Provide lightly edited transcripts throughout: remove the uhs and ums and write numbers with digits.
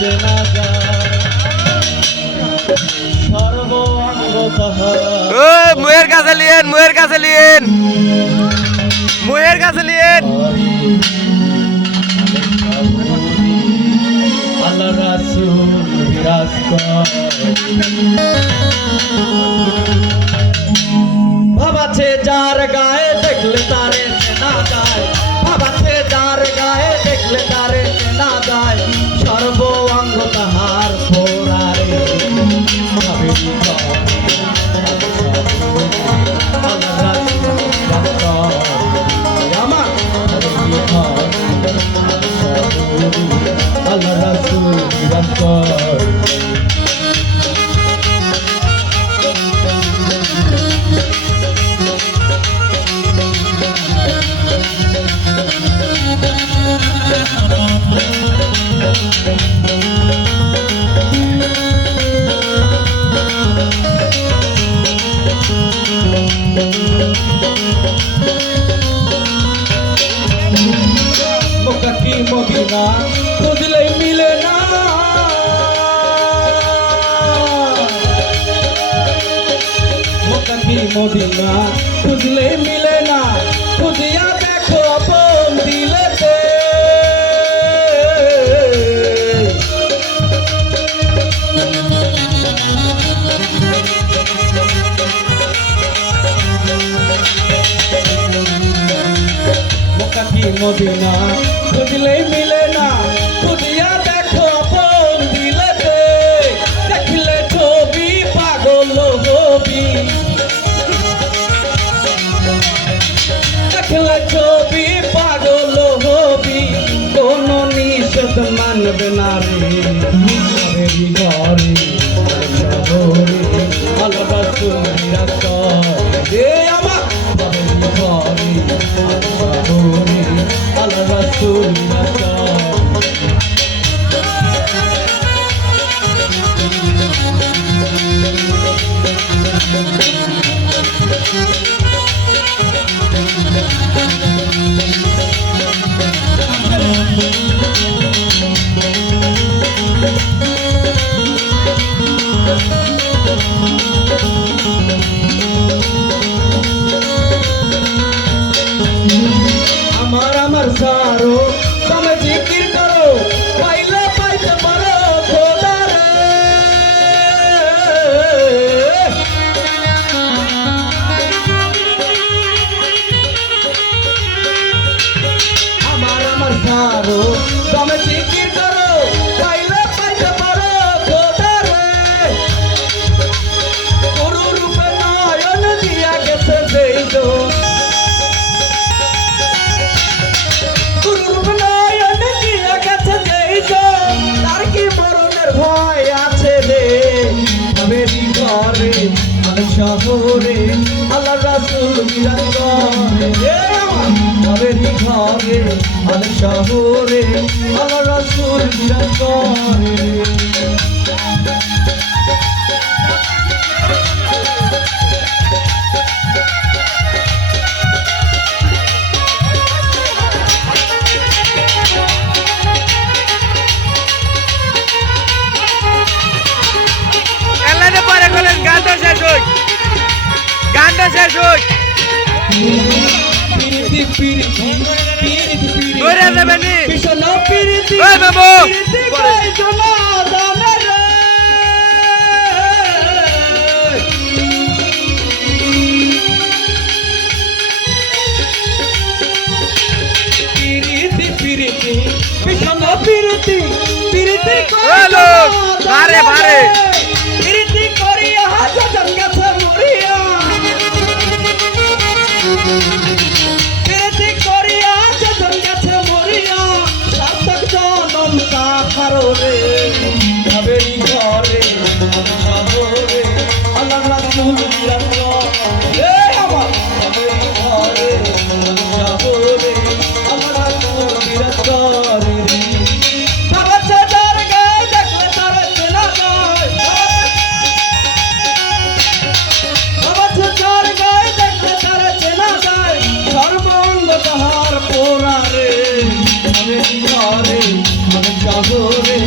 চেনা যায় সর্বাঙ্গ তাহার। মুয়ের কাছে লিয়েন, মুয়ের কাছে লিয়েন, মুয়ের কাছে লিয়েন। আল্লাহ রাসূল বিরাজ ভাবাছে যার গায়ে দেখলে তারে চেনা যায়, ভাবাছে যার গায়ে দেখলে তারে চেনা যায় সর্ব অঙ্গ তাহার পোড়ারে আল্লাহ রাসূল বিরাজ করে। মক্কা কি মদিনা খুঁজলেই মিলে না, মক্কা কি মদিনা খুঁজলেই মিলে না, খুঁজিয়া দেখো আপন দিলেতে। মক্কা কি মদিনা খুঁজলেই মিলে না, খুঁজিয়া দেখো আপন দিলেতে। দেখলে ছবি পাগল হবি, দেখলে ছবি পাগল হবি, কোন নিষেধ মানবে না রে ঘরে শহরে। আল্লাহ রাসূল বিরাজ করে আমার ঘরে শহরে। আল্লাহ রাসূল বিরাজ করে। আমার সারো তুমি জিকির করো, পাইলে পাইতে পারো খোদা রে। আমার সারো তুমি জিকির করো, পাইলে পাইতে পারো খোদা রে। গুরু রূপে নয়ন দিয়া গেছে দেইলো, তার কি মরণের ভয় আছে রে আবেরি ঘরে শহরে। আল্লাহ রাসূল বিরাজ করে আবেরি ঘরে শহরে। আল্লাহ রাসূল বিরাজ করে। গানটা শেষ হোক, গানটা শেষ হোক। পিরিতি পিরিতি পিরিতি পিরিতি ওরে যাবেনি বিষ্ণু পিরিতি ওই বাবু কই জনা জানে রে। পিরিতি পিরিতি বিষ্ণু পিরিতি পিরিতি কই হ্যালো বারে বারে পিরিতি করিয়া হাজার কাছে মরিয়া, পিরিতি করিয়া হাজার কাছে মরিয়া, সার্থক জনম তাহারো রে আবেরি ঘরে শহরে। আল্লাহ রাসূল বিরাজ করে আমার আবেরি ঘরে শহরে। আল্লাহ রাসূল বিরাজ করে। ভাবাছে যার গায়ে দেখলে তারে চেনা যায়, ভাবাছে যার গায়ে দেখলে তারে চেনা যায় সর্বাঙ্গ তাহার পোড়ারে আবেরি ঘরে শহরে।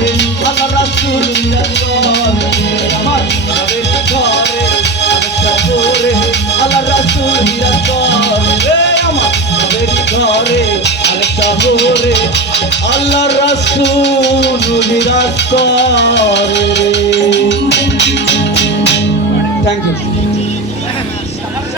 করে আর শহরে আল্লাহ রাসূল বিরাজ করে। Thank you.